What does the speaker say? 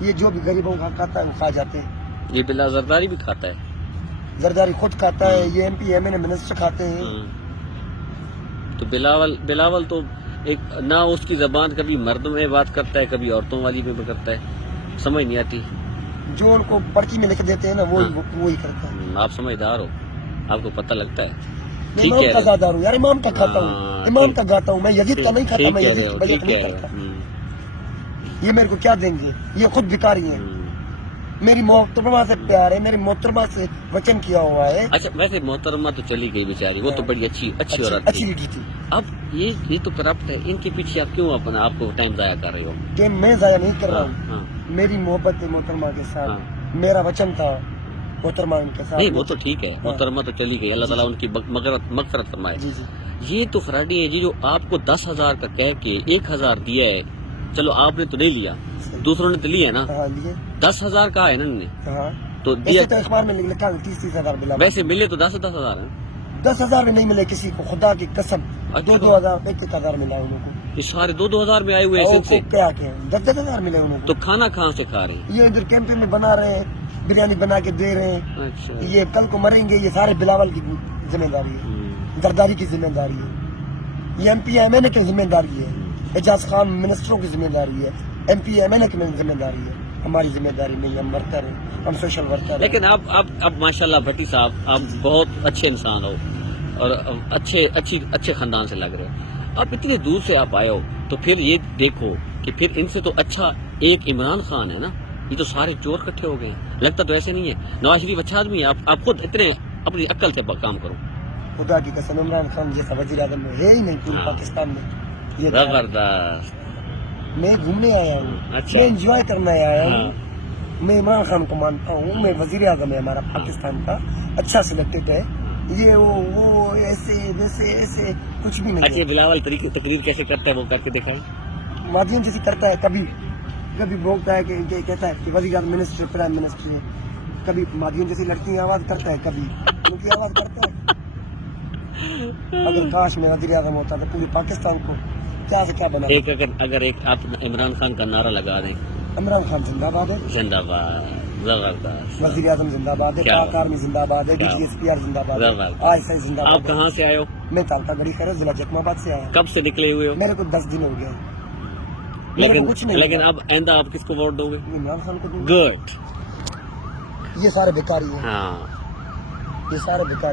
یہ جو بھی غریبوں کا کھاتا ہے وہ کھا جاتے ہیں. یہ بلا زرداری بھی کھاتا ہے. زرداری خود کھاتا ہے, یہ M P M N minister کھاتے ہیں. تو بلاول تو ایک نہ اس کی زبان کبھی مردوں میں بات کرتا ہے کبھی عورتوں والی میں بھی کرتا ہے, سمجھ نہیں آتی. جو ان کو پرچی میں لکھ دیتے ہیں نا وہی کرتا ہے. آپ سمجھدار ہو, آپ کو پتہ لگتا ہے. میں امام کا زیادہ ہوں یار, امام کا کھاتا ہوں, امام کا گاتا ہوں, میں یزید کا نہیں کھاتا, میں یزید کی بیعت نہیں کرتا. یہ میرے کو کیا دیں گے, یہ خود بھکاری ہیں. میری محترمہ سے پیار ہے, میری محترمہ سے وچن کیا ہوا ہے. اچھا ویسے محترمہ تو چلی گئی بیچاری, وہ تو بڑی اچھی عورت اچھی لیڈی تھی. اب یہ تو کرپٹ ہے, ان کے پیچھے آپ کیوں آپ کو ٹائم ضائع کر رہے ہو؟ کہ میں ضائع نہیں کر رہا ہوں, میری محبت ہے محترمہ کے ساتھ, میرا وچن تھا محترمہ کے ساتھ. نہیں وہ تو ٹھیک ہے, محترمہ تو چلی گئی, اللہ تعالیٰ ان کی مغفرت فرمائے. یہ تو فراڈی ہے جی, جو آپ کو 10,000 کا کہہ کے 1,000 دیا ہے. چلو آپ نے تو نہیں لیا, دوسروں نے تو لیا نا. 10,000 کا ہے نا انہوں نے تو دیا. اخبار میں لکھا 30,000 ملا, ویسے ملے تو 10,000 ہیں. 10,000 میں نہیں ملے کسی کو, خدا کی قسم. 2,000 1,000 ملا انہوں کو. یہ سارے 2,000 میں آئے ہوئے ہیں. کیا 10,000 ملے انہوں کو. تو کھانا کہاں سے کھا رہے ہیں؟ یہ ادھر کیمپے میں بنا رہے ہیں, بریانی بنا کے دے رہے ہیں. یہ کل کو مریں گے, یہ سارے بلاول کی ذمہ داری ہے, زرداری کی ذمہ داری ہے, یہ ایم پی ایم این اے کی ذمہ داری ہے, اعجاز خان منسٹروں کی ذمہ داری ہے, ایم پی ایم این اے کی ذمہ داری ہے. ہماری ذمہ داری نہیں, ہم ورکر ہیں, ہم سوشل ورکر ہیں. لیکن اب ماشاءاللہ بھٹی صاحب, آپ بہت اچھے انسان ہو اور اچھے خاندان سے لگ رہے ہو. آپ اتنی دور سے آپ آئے ہو, تو پھر یہ دیکھو کہ پھر ان سے تو اچھا ایک عمران خان ہے نا. یہ تو سارے چور کٹھے ہو گئے ہیں, لگتا تو ایسے نہیں ہے. نواز شریف اچھا آدمی ہے, آپ خود اتنے اپنی عقل سے کام کرو. خدا کی قسم عمران خان جیسا وزیر اعظم ہے ہی نہیں پورے پاکستان میں. یہ زبردست. میں گھومنے آیا ہوں, میں انجوائے کرنے آیا ہوں. میں عمران خان کو مانتا ہوں, میں وزیر اعظم ہے ہمارا پاکستان کا, اچھا سلیکٹڈ ہے. یہ وہ ایسے ویسے ایسے کچھ بھی نہیں. اچھا بلاول تقریر کیسے کرتا ہے, وہ کر کے دکھائیں. مادین جیسی کرتا ہے, کبھی بولتا ہے کہ کہتا ہے کہ وزیر اعظم منسٹر پرائم منسٹر ہے. کبھی مادین جیسی لڑکی کی آواز کرتا ہے, کبھی ان کی آواز کرتا ہے. اگر کاش میں وزیر اعظم ہوتا تو پوری پاکستان کو کیا سے کیا بنا. اگر ایک آپ عمران خان کا نعرہ لگا دیں. عمران خان زندہ باد ہے, زندہ باد, زبردست. وزیر اعظم زندہ باد ہے, پاک آرمی زندہ باد ہے, D G S P R زندہ باد ہے, آئی ایس آئی زندہ باد ہے. آپ کہاں سے آئے ہو؟ میں تالتا گڑھی خیر ضلع جکم آباد سے آیا. کب سے نکلے ہوئے ہو؟ میرے کو 10 دن ہو گئے. لیکن اب آئندہ آپ کس کو ووٹ دو گے؟ عمران خان کو دوں گا. گڈ. یہ سارے بیکاری ہیں, ہاں یہ سارے بیکاری.